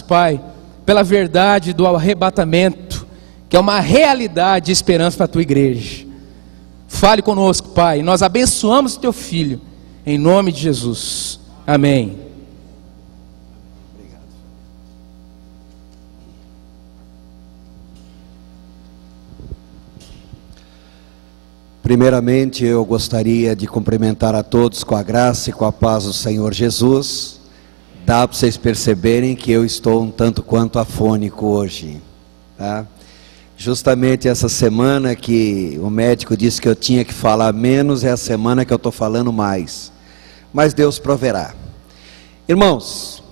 Pai, pela verdade do arrebatamento, que é uma realidade de esperança para a tua igreja. Fale conosco, Pai, nós abençoamos o teu filho, em nome de Jesus, amém. Obrigado. Primeiramente, eu gostaria de cumprimentar a todos com a graça e com a paz do Senhor Jesus. Dá para vocês perceberem que eu estou um tanto quanto afônico hoje, tá? Justamente essa semana que o médico disse que eu tinha que falar menos, é a semana que eu estou falando mais, mas Deus proverá. Irmãos,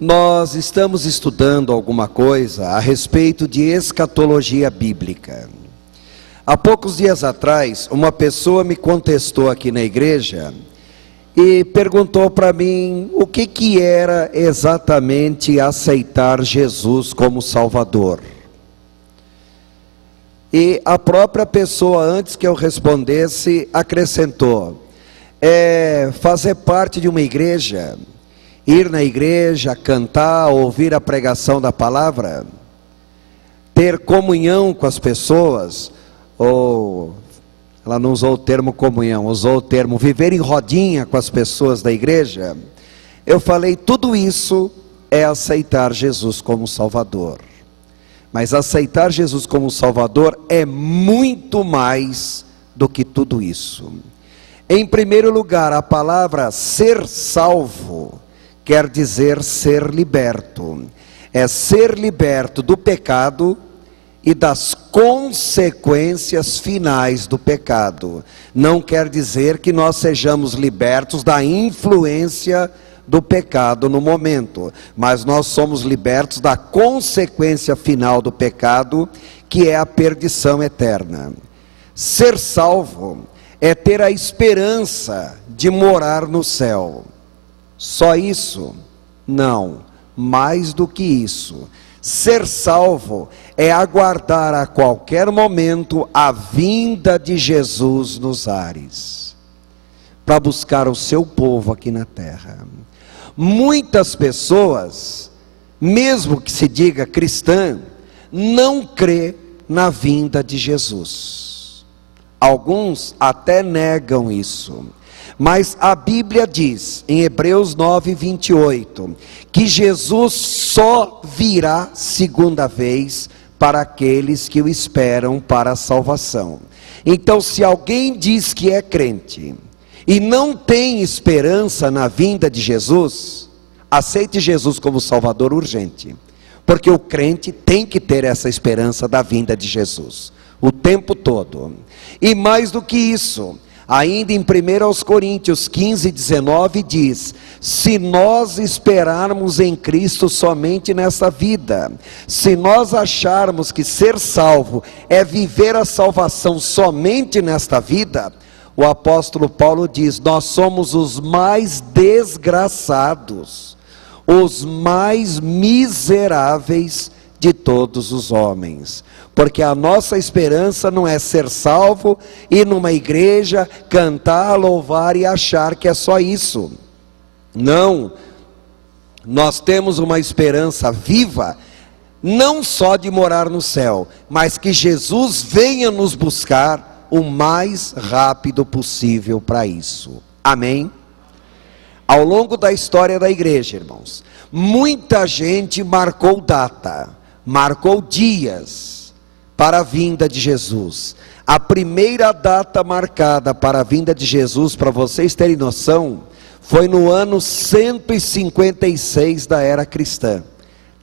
nós estamos estudando alguma coisa a respeito de escatologia bíblica. Há poucos dias atrás, uma pessoa me contestou aqui na igreja e perguntou para mim o que era exatamente aceitar Jesus como Salvador. E a própria pessoa, antes que eu respondesse, acrescentou: fazer parte de uma igreja, ir na igreja, cantar, ouvir a pregação da palavra, ter comunhão com as pessoas, ou ela não usou o termo comunhão, usou o termo viver em rodinha com as pessoas da igreja. Eu falei, tudo isso é aceitar Jesus como Salvador. Mas aceitar Jesus como Salvador é muito mais do que tudo isso. Em primeiro lugar, a palavra ser salvo quer dizer ser liberto. É ser liberto do pecado e das consequências finais do pecado. Não quer dizer que nós sejamos libertos da influência do pecado no momento, mas nós somos libertos da consequência final do pecado, que é a perdição eterna. Ser salvo é ter a esperança de morar no céu. Só isso? Não, mais do que isso. Ser salvo é aguardar a qualquer momento a vinda de Jesus nos ares, para buscar o seu povo aqui na terra. Muitas pessoas, mesmo que se diga cristã, não crê na vinda de Jesus. Alguns até negam isso. Mas a Bíblia diz, em Hebreus 9:28, que Jesus só virá segunda vez para aqueles que o esperam para a salvação. Então, se alguém diz que é crente e não tem esperança na vinda de Jesus, aceite Jesus como Salvador urgente, porque o crente tem que ter essa esperança da vinda de Jesus, o tempo todo. E mais do que isso, ainda em 1 Coríntios 15:19 diz: se nós esperarmos em Cristo somente nessa vida, se nós acharmos que ser salvo é viver a salvação somente nesta vida, o apóstolo Paulo diz: nós somos os mais desgraçados, os mais miseráveis de todos os homens, porque a nossa esperança não é ser salvo, ir numa igreja, cantar, louvar e achar que é só isso. Não, nós temos uma esperança viva, não só de morar no céu, mas que Jesus venha nos buscar o mais rápido possível para isso. Amém? Ao longo da história da igreja, irmãos, muita gente marcou data, marcou dias para a vinda de Jesus. A primeira data marcada para a vinda de Jesus, para vocês terem noção, foi no ano 156 da era cristã.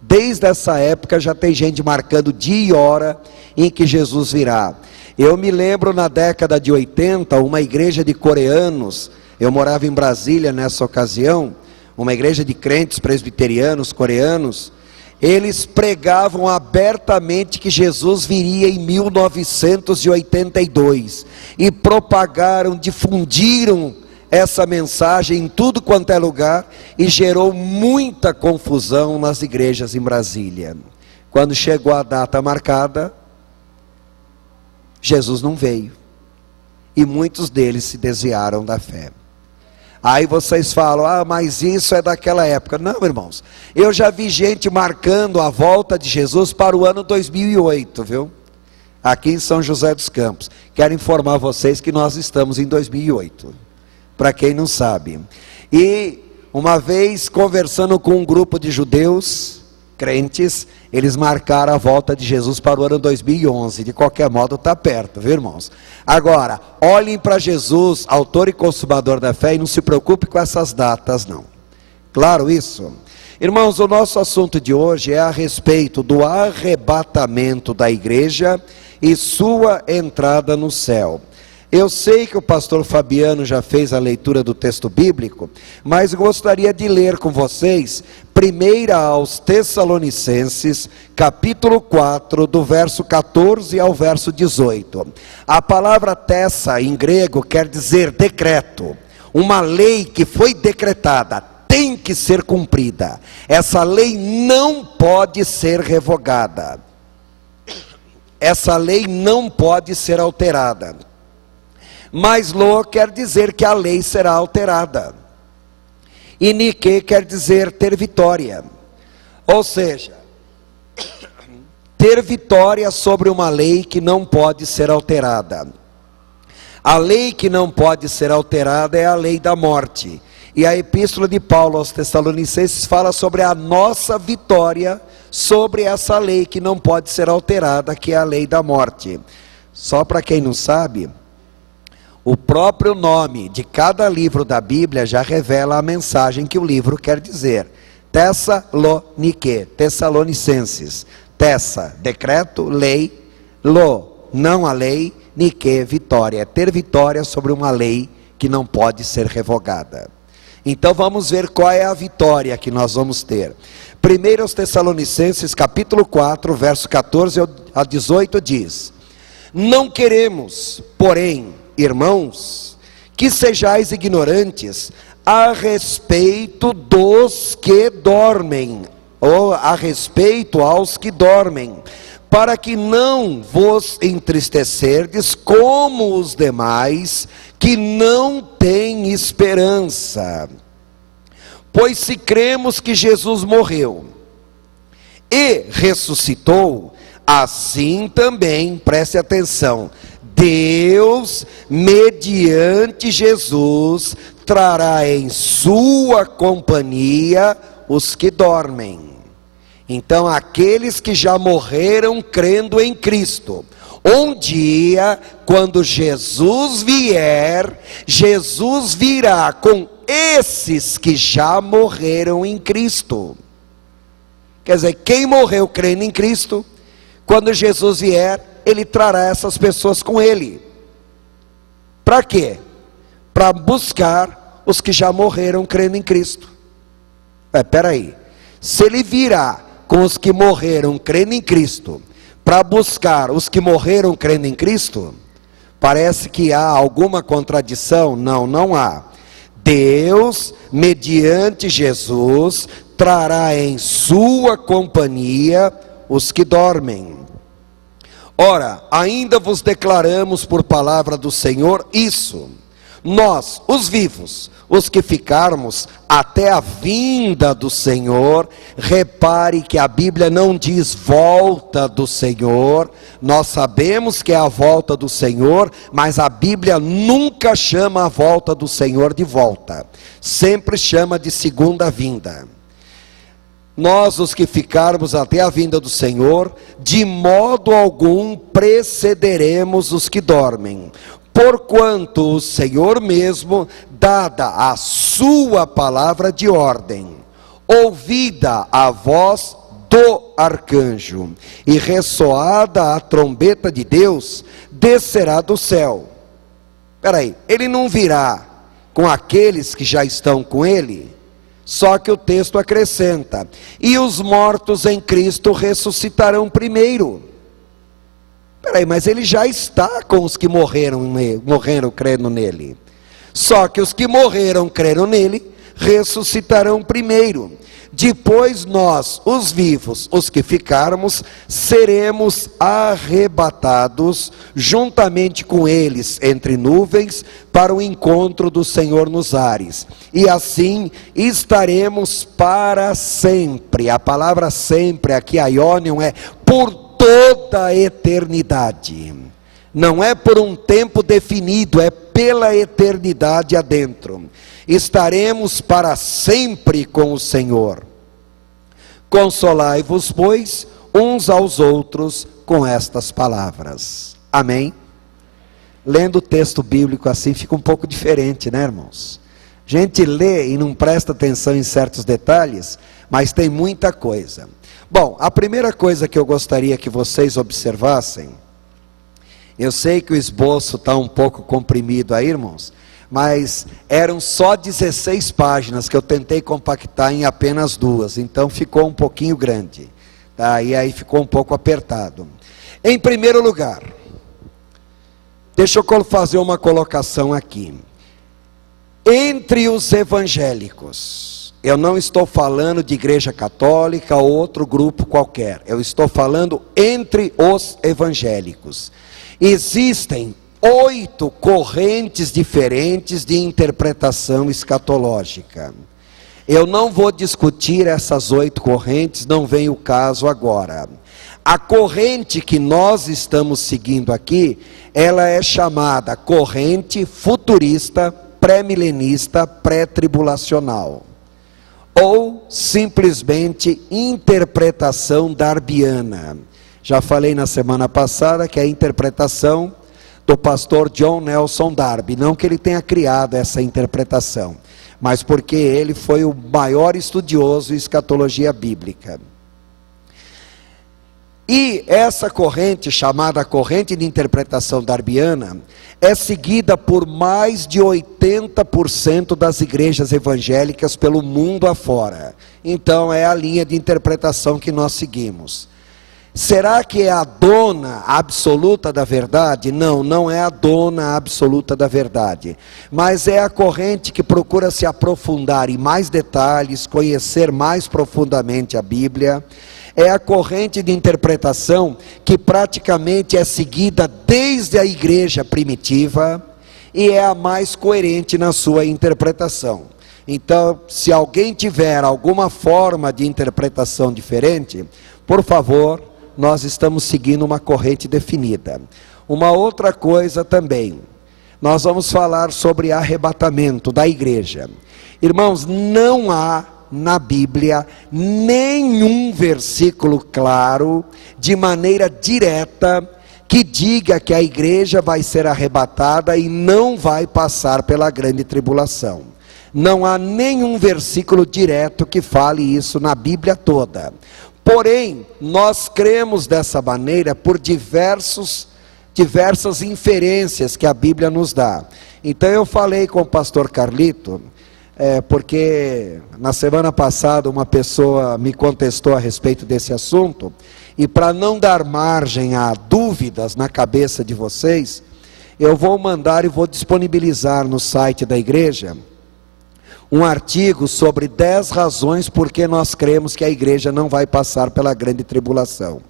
Desde essa época já tem gente marcando dia e hora em que Jesus virá. Eu me lembro na década de 80, uma igreja de coreanos, eu morava em Brasília nessa ocasião, uma igreja de crentes presbiterianos, coreanos, eles pregavam abertamente que Jesus viria em 1982, e propagaram, difundiram essa mensagem em tudo quanto é lugar, e gerou muita confusão nas igrejas em Brasília. Quando chegou a data marcada, Jesus não veio, e muitos deles se desviaram da fé. Aí vocês falam, mas isso é daquela época. Não, irmãos, eu já vi gente marcando a volta de Jesus para o ano 2008, viu? Aqui em São José dos Campos. Quero informar vocês que nós estamos em 2008, para quem não sabe. E uma vez conversando com um grupo de judeus, crentes, eles marcaram a volta de Jesus para o ano 2011, de qualquer modo está perto, viu, irmãos? Agora, olhem para Jesus, autor e consumador da fé, e não se preocupe com essas datas não, claro isso? Irmãos, o nosso assunto de hoje é a respeito do arrebatamento da igreja e sua entrada no céu. Eu sei que o pastor Fabiano já fez a leitura do texto bíblico, mas gostaria de ler com vocês, 1 aos Tessalonicenses, capítulo 4, do verso 14 ao verso 18. A palavra tessa em grego quer dizer decreto, uma lei que foi decretada, tem que ser cumprida, essa lei não pode ser revogada, essa lei não pode ser alterada. Mas lo quer dizer que a lei será alterada. E nike quer dizer ter vitória. Ou seja, ter vitória sobre uma lei que não pode ser alterada. A lei que não pode ser alterada é a lei da morte. E a epístola de Paulo aos Tessalonicenses fala sobre a nossa vitória sobre essa lei que não pode ser alterada, que é a lei da morte. Só para quem não sabe, o próprio nome de cada livro da Bíblia já revela a mensagem que o livro quer dizer. Tessalonique, Tessalonicenses. Tessa, decreto, lei. Lo, não a lei. Nike, vitória. Ter vitória sobre uma lei que não pode ser revogada. Então vamos ver qual é a vitória que nós vamos ter. 1 aos Tessalonicenses, capítulo 4, verso 14 a 18 diz: não queremos, porém, irmãos, que sejais ignorantes a respeito dos que dormem, ou a respeito aos que dormem, para que não vos entristecerdes como os demais, que não têm esperança. Pois se cremos que Jesus morreu e ressuscitou, assim também, preste atenção, Deus, mediante Jesus, trará em sua companhia os que dormem. Então, aqueles que já morreram crendo em Cristo, um dia, quando Jesus vier, Jesus virá com esses que já morreram em Cristo. Quer dizer, quem morreu crendo em Cristo, quando Jesus vier, Ele trará essas pessoas com Ele. Para quê? Para buscar os que já morreram crendo em Cristo. Peraí, se Ele virá com os que morreram crendo em Cristo, para buscar os que morreram crendo em Cristo, parece que há alguma contradição? Não, não há. Deus, mediante Jesus, trará em sua companhia os que dormem. Ora, ainda vos declaramos por palavra do Senhor isso: nós, os vivos, os que ficarmos até a vinda do Senhor. Repare que a Bíblia não diz volta do Senhor. Nós sabemos que é a volta do Senhor, mas a Bíblia nunca chama a volta do Senhor de volta, sempre chama de segunda vinda. Nós, os que ficarmos até a vinda do Senhor, de modo algum precederemos os que dormem, porquanto o Senhor mesmo, dada a sua palavra de ordem, ouvida a voz do arcanjo, e ressoada a trombeta de Deus, descerá do céu. Peraí, ele não virá com aqueles que já estão com ele? Só que o texto acrescenta: e os mortos em Cristo ressuscitarão primeiro. Peraí, mas ele já está com os que morreram crendo nele. Só que os que morreram crendo nele ressuscitarão primeiro. Depois nós, os vivos, os que ficarmos, seremos arrebatados juntamente com eles entre nuvens para o encontro do Senhor nos ares. E assim estaremos para sempre. A palavra sempre aqui, aionion, é por toda a eternidade. Não é por um tempo definido, é pela eternidade adentro. Estaremos para sempre com o Senhor. Consolai-vos, pois, uns aos outros com estas palavras. Amém? Lendo o texto bíblico assim fica um pouco diferente, né, irmãos? A gente lê e não presta atenção em certos detalhes, mas tem muita coisa. Bom, a primeira coisa que eu gostaria que vocês observassem, eu sei que o esboço está um pouco comprimido aí, irmãos, mas eram só 16 páginas que eu tentei compactar em apenas 2, então ficou um pouquinho grande, tá? E aí ficou um pouco apertado. Em primeiro lugar, deixa eu fazer uma colocação aqui. Entre os evangélicos, eu não estou falando de igreja católica ou outro grupo qualquer, eu estou falando entre os evangélicos. Existem 8 correntes diferentes de interpretação escatológica. Eu não vou discutir essas 8 correntes, não vem o caso agora. A corrente que nós estamos seguindo aqui, ela é chamada corrente futurista, pré-milenista, pré-tribulacional. Ou simplesmente interpretação darbiana. Já falei na semana passada que é a interpretação do pastor John Nelson Darby, não que ele tenha criado essa interpretação, mas porque ele foi o maior estudioso em escatologia bíblica. E essa corrente, chamada corrente de interpretação darbiana, é seguida por mais de 80% das igrejas evangélicas pelo mundo afora. Então é a linha de interpretação que nós seguimos. Será que é a dona absoluta da verdade? Não, não é a dona absoluta da verdade, mas é a corrente que procura se aprofundar em mais detalhes, conhecer mais profundamente a Bíblia. É a corrente de interpretação que praticamente é seguida desde a igreja primitiva e é a mais coerente na sua interpretação. Então, se alguém tiver alguma forma de interpretação diferente, por favor, nós estamos seguindo uma corrente definida. Uma outra coisa também, nós vamos falar sobre arrebatamento da igreja. Irmãos, não há na Bíblia nenhum versículo claro, de maneira direta, que diga que a igreja vai ser arrebatada e não vai passar pela grande tribulação. Não há nenhum versículo direto que fale isso na Bíblia toda. Porém, nós cremos dessa maneira por diversas inferências que a Bíblia nos dá. Então eu falei com o pastor Carlito, porque na semana passada uma pessoa me contestou a respeito desse assunto, e para não dar margem a dúvidas na cabeça de vocês, eu vou mandar e vou disponibilizar no site da igreja um artigo sobre 10 razões por que nós cremos que a igreja não vai passar pela grande tribulação.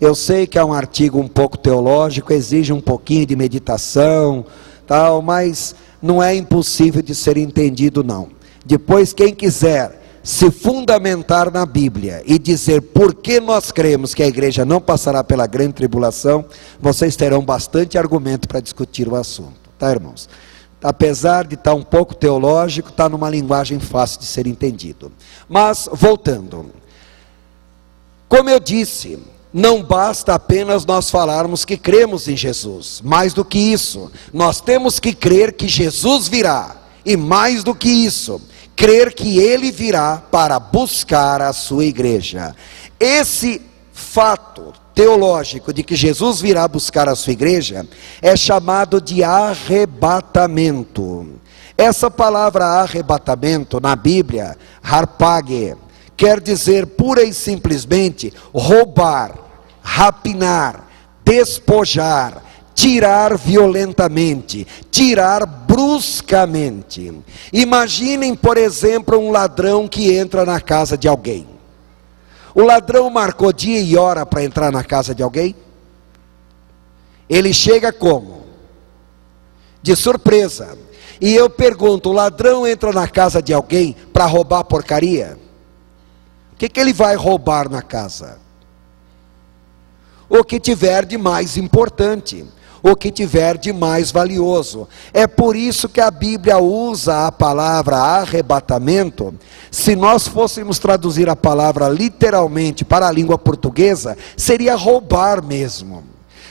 Eu sei que é um artigo um pouco teológico, exige um pouquinho de meditação, tal, mas não é impossível de ser entendido, não. Depois, quem quiser se fundamentar na Bíblia e dizer por que nós cremos que a igreja não passará pela grande tribulação, vocês terão bastante argumento para discutir o assunto, tá, irmãos? Apesar de estar um pouco teológico, está numa linguagem fácil de ser entendido. Mas, voltando, como eu disse, não basta apenas nós falarmos que cremos em Jesus. Mais do que isso, nós temos que crer que Jesus virá. E mais do que isso, crer que Ele virá para buscar a sua igreja. Esse fato teológico de que Jesus virá buscar a sua igreja é chamado de arrebatamento. Essa palavra arrebatamento na Bíblia, harpage, quer dizer pura e simplesmente roubar, rapinar, despojar, tirar violentamente, tirar bruscamente. Imaginem, por exemplo, um ladrão que entra na casa de alguém. O ladrão marcou dia e hora para entrar na casa de alguém? Ele chega como? De surpresa. E eu pergunto, o ladrão entra na casa de alguém para roubar porcaria? O que ele vai roubar na casa? O que tiver de mais importante, o que tiver de mais valioso. É por isso que a Bíblia usa a palavra arrebatamento. Se nós fôssemos traduzir a palavra literalmente para a língua portuguesa, seria roubar mesmo.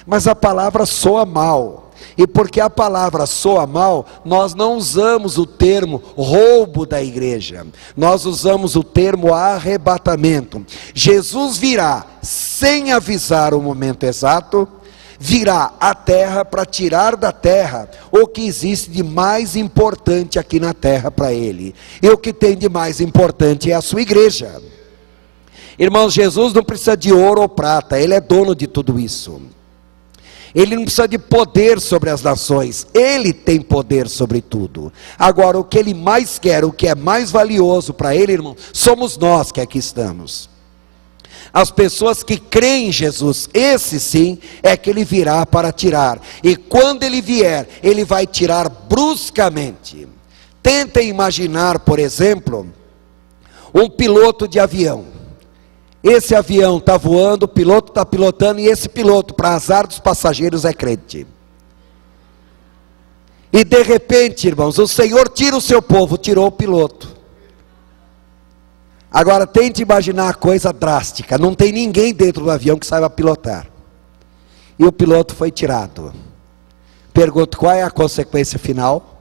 Mas a palavra soa mal. E porque a palavra soa mal, nós não usamos o termo roubo da igreja. Nós usamos o termo arrebatamento. Jesus virá sem avisar o momento exato, virá à terra para tirar da terra o que existe de mais importante aqui na terra para ele. E o que tem de mais importante é a sua igreja. Irmãos, Jesus não precisa de ouro ou prata, ele é dono de tudo isso. Ele não precisa de poder sobre as nações, ele tem poder sobre tudo. Agora, o que ele mais quer, o que é mais valioso para ele, irmão, somos nós que aqui estamos. As pessoas que creem em Jesus, esse sim é que ele virá para tirar. E quando ele vier, ele vai tirar bruscamente. Tentem imaginar, por exemplo, um piloto de avião. Esse avião está voando, o piloto está pilotando, e esse piloto, para azar dos passageiros, é crente. E de repente, irmãos, o Senhor tira o seu povo, tirou o piloto. Agora tente imaginar a coisa drástica, não tem ninguém dentro do avião que saiba pilotar. E o piloto foi tirado. Pergunto, qual é a consequência final?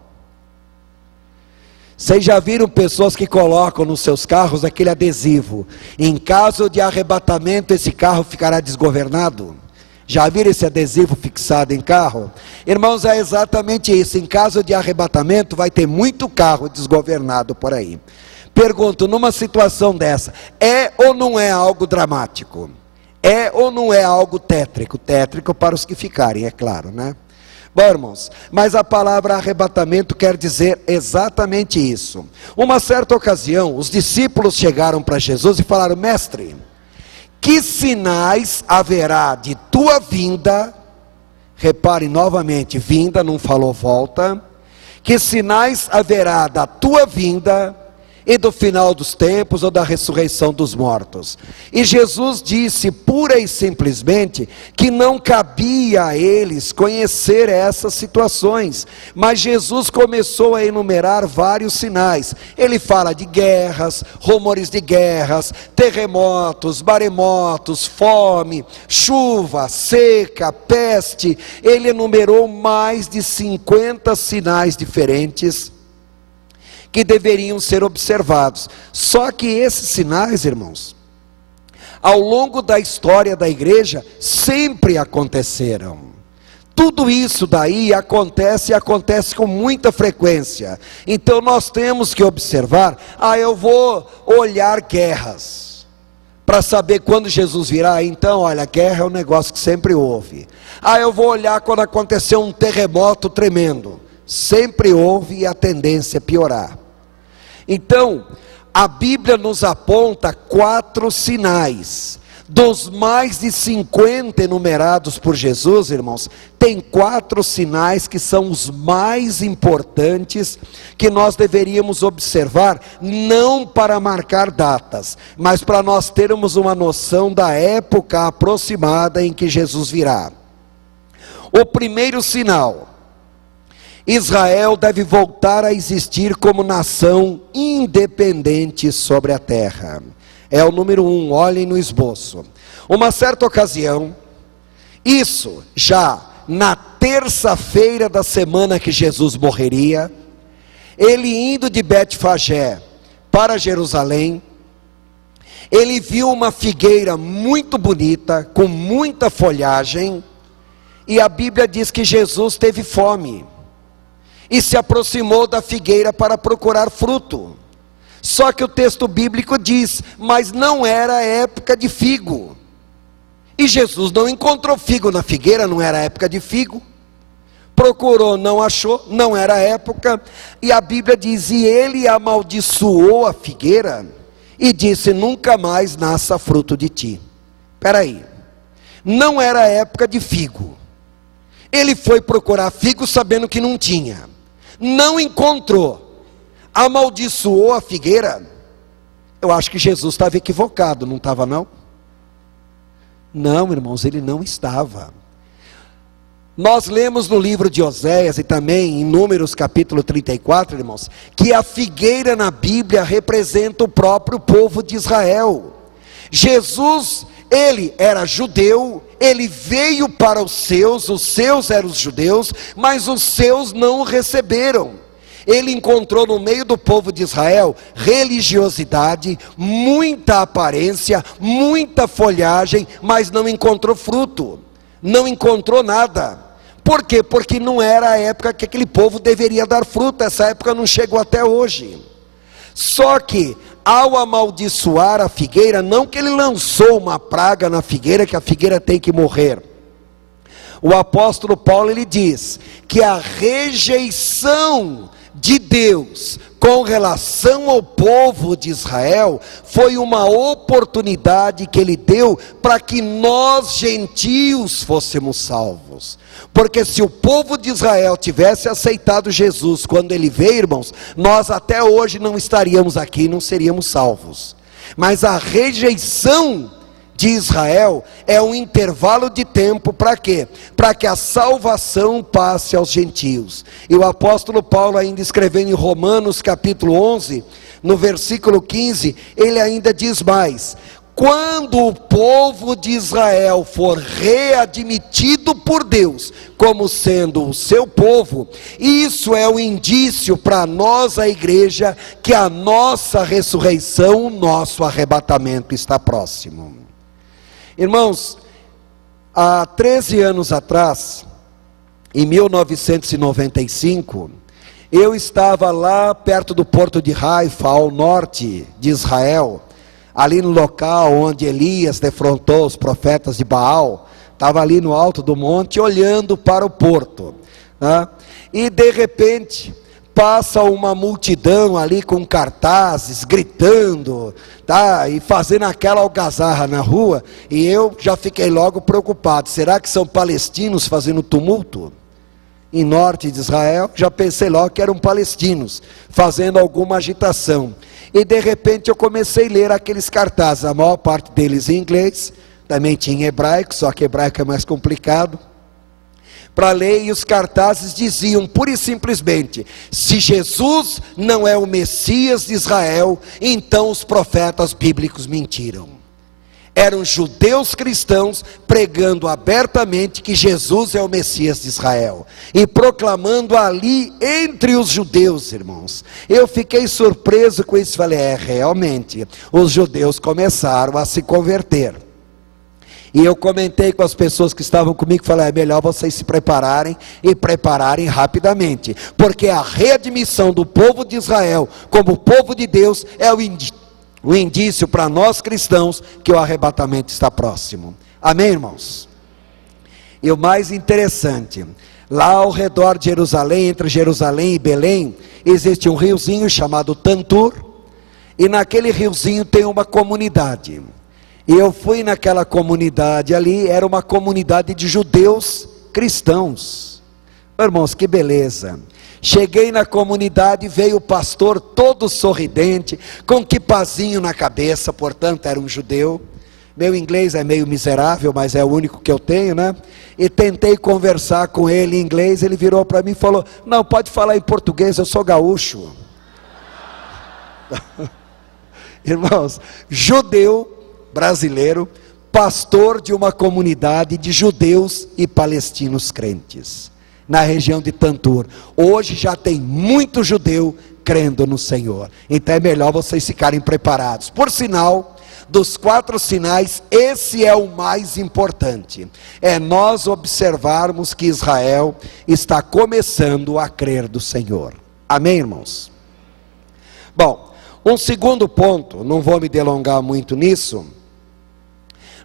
Vocês já viram pessoas que colocam nos seus carros aquele adesivo: em caso de arrebatamento esse carro ficará desgovernado? Já viram esse adesivo fixado em carro? Irmãos, é exatamente isso. Em caso de arrebatamento vai ter muito carro desgovernado por aí. Pergunto, numa situação dessa, é ou não é algo dramático? É ou não é algo tétrico? Tétrico para os que ficarem, é claro, né? Bom, irmãos, mas a palavra arrebatamento quer dizer exatamente isso. Uma certa ocasião, os discípulos chegaram para Jesus e falaram: mestre, que sinais haverá de tua vinda? Repare novamente, vinda, não falou volta. Que sinais haverá da tua vinda e do final dos tempos ou da ressurreição dos mortos? E Jesus disse pura e simplesmente que não cabia a eles conhecer essas situações, mas Jesus começou a enumerar vários sinais. Ele fala de guerras, rumores de guerras, terremotos, maremotos, fome, chuva, seca, peste. Ele enumerou mais de 50 sinais diferentes que deveriam ser observados. Só que esses sinais, irmãos, ao longo da história da igreja, sempre aconteceram. Tudo isso daí acontece e acontece com muita frequência. Então nós temos que observar: eu vou olhar guerras, para saber quando Jesus virá. Então, olha, guerra é um negócio que sempre houve. Eu vou olhar quando aconteceu um terremoto tremendo. Sempre houve, e a tendência é piorar. Então, a Bíblia nos aponta 4 sinais. Dos mais de 50 enumerados por Jesus, irmãos, tem 4 sinais que são os mais importantes, que nós deveríamos observar, não para marcar datas, mas para nós termos uma noção da época aproximada em que Jesus virá. O primeiro sinal: Israel deve voltar a existir como nação independente sobre a terra. É o número 1, olhem no esboço. Uma certa ocasião, isso já na terça-feira da semana que Jesus morreria, ele indo de Betfagé para Jerusalém, ele viu uma figueira muito bonita, com muita folhagem, e a Bíblia diz que Jesus teve fome e se aproximou da figueira para procurar fruto. Só que o texto bíblico diz: mas não era época de figo. E Jesus não encontrou figo na figueira, não era época de figo. procurou, não achou, não era a época, e a Bíblia diz, e ele amaldiçoou a figueira, e disse, nunca mais nasça fruto de ti. Espera aí, não era a época de figo, ele foi procurar figo sabendo que não tinha, não encontrou, amaldiçoou a figueira. Eu acho que Jesus estava equivocado, não estava não? Não, irmãos, ele não estava. Nós lemos no livro de Oséias e também em Números capítulo 34, irmãos, que a figueira na Bíblia representa o próprio povo de Israel. Jesus, ele era judeu, ele veio para os seus eram os judeus, mas os seus não o receberam. Ele encontrou no meio do povo de Israel religiosidade, muita aparência, muita folhagem, mas não encontrou fruto, não encontrou nada. Por quê? Porque não era a época que aquele povo deveria dar fruto, essa época não chegou até hoje. Só que, ao amaldiçoar a figueira, não que ele lançou uma praga na figueira, que a figueira tem que morrer. O apóstolo Paulo, ele diz, que a rejeição de Deus com relação ao povo de Israel foi uma oportunidade que ele deu para que nós gentios fôssemos salvos. Porque se o povo de Israel tivesse aceitado Jesus quando ele veio, irmãos, nós até hoje não estaríamos aqui, não seríamos salvos. Mas a rejeição de Israel é um intervalo de tempo para quê? Para que a salvação passe aos gentios. E o apóstolo Paulo, ainda escrevendo em Romanos capítulo 11, no versículo 15, ele ainda diz mais: quando o povo de Israel for readmitido por Deus como sendo o seu povo, isso é um indício para nós, a igreja, que a nossa ressurreição, o nosso arrebatamento está próximo. Irmãos, há 13 anos atrás, em 1995, eu estava lá perto do porto de Haifa, ao norte de Israel, ali no local onde Elias defrontou os profetas de Baal. Estava ali no alto do monte, olhando para o porto, né? E de repente passa uma multidão ali com cartazes, gritando, tá? E fazendo aquela algazarra na rua, e eu já fiquei logo preocupado, será que são palestinos fazendo tumulto? Em norte de Israel, já pensei logo que eram palestinos, fazendo alguma agitação. E de repente eu comecei a ler aqueles cartazes, a maior parte deles em inglês, também tinha em hebraico, só que hebraico é mais complicado para ler, e os cartazes diziam pura e simplesmente: se Jesus não é o Messias de Israel, então os profetas bíblicos mentiram. Eram judeus cristãos pregando abertamente que Jesus é o Messias de Israel, e proclamando ali entre os judeus, irmãos. Eu fiquei surpreso com isso, falei, realmente, os judeus começaram a se converter. E eu comentei com as pessoas que estavam comigo, falei, é melhor vocês se prepararem, e prepararem rapidamente, porque a readmissão do povo de Israel, como povo de Deus, é o indício para nós cristãos, que o arrebatamento está próximo. Amém, irmãos? E o mais interessante, lá ao redor de Jerusalém, entre Jerusalém e Belém, existe um riozinho chamado Tantur, e naquele riozinho tem uma comunidade. E eu fui naquela comunidade ali, era uma comunidade de judeus cristãos. Irmãos, que beleza. Cheguei na comunidade, veio o pastor todo sorridente, com quipazinho na cabeça, portanto era um judeu. Meu inglês é meio miserável, mas é o único que eu tenho, né? E tentei conversar com ele em inglês, ele virou para mim e falou, não, pode falar em português, eu sou gaúcho. Irmãos, judeu, brasileiro, pastor de uma comunidade de judeus e palestinos crentes, na região de Tantur. Hoje já tem muito judeu crendo no Senhor, então é melhor vocês ficarem preparados. Por sinal, dos 4 sinais, esse é o mais importante, é nós observarmos que Israel está começando a crer do Senhor. Amém, irmãos? Bom, um segundo ponto, não vou me delongar muito nisso.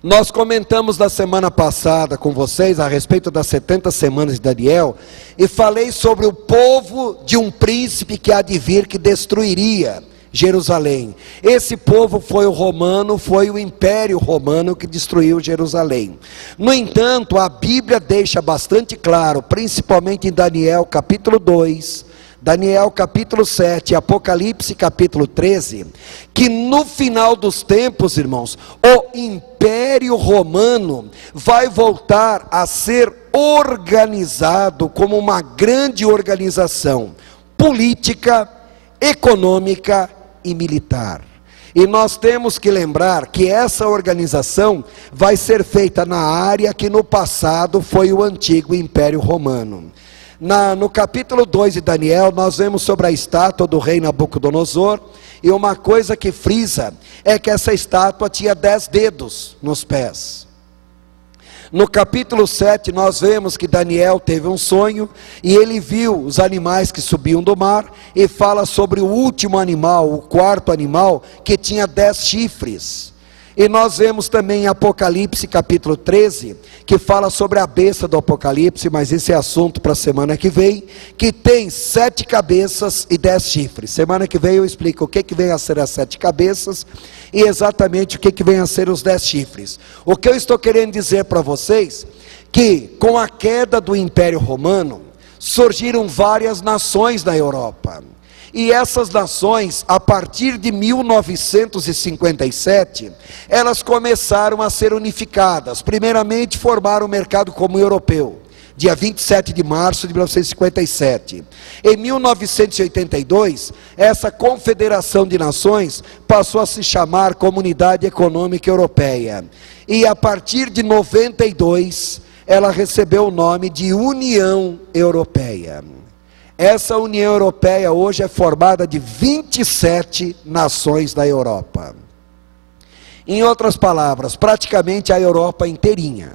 Nós comentamos na semana passada com vocês a respeito das 70 semanas de Daniel, e falei sobre o povo de um príncipe que há de vir, que destruiria Jerusalém. Esse povo foi o romano, foi o Império Romano que destruiu Jerusalém. No entanto, a Bíblia deixa bastante claro, principalmente em Daniel capítulo 2, Daniel capítulo 7, Apocalipse capítulo 13, que no final dos tempos, irmãos, o Império Romano vai voltar a ser organizado como uma grande organização política, econômica e militar. E nós temos que lembrar que essa organização vai ser feita na área que no passado foi o antigo Império Romano. No capítulo 2 de Daniel, nós vemos sobre a estátua do rei Nabucodonosor, e uma coisa que frisa é que essa estátua tinha 10 dedos nos pés. No capítulo 7 nós vemos que Daniel teve um sonho, e ele viu os animais que subiam do mar, e fala sobre o último animal, o quarto animal, que tinha 10 chifres. E nós vemos também em Apocalipse capítulo 13, que fala sobre a besta do Apocalipse, mas esse é assunto para a semana que vem, que tem 7 cabeças e 10 chifres. Semana que vem eu explico o que vem a ser as 7 cabeças, e exatamente o que vem a ser os 10 chifres. O que eu estou querendo dizer para vocês, que com a queda do Império Romano, surgiram várias nações na Europa. E essas nações, a partir de 1957, elas começaram a ser unificadas. Primeiramente formaram o mercado comum europeu, dia 27 de março de 1957. Em 1982, essa confederação de nações passou a se chamar Comunidade Econômica Europeia. E a partir de 92, ela recebeu o nome de União Europeia. Essa União Europeia hoje é formada de 27 nações da Europa. Em outras palavras, praticamente a Europa inteirinha.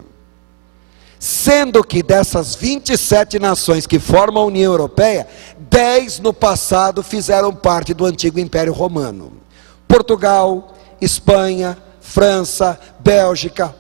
Sendo que dessas 27 nações que formam a União Europeia, 10 no passado fizeram parte do antigo Império Romano. Portugal, Espanha, França, Bélgica,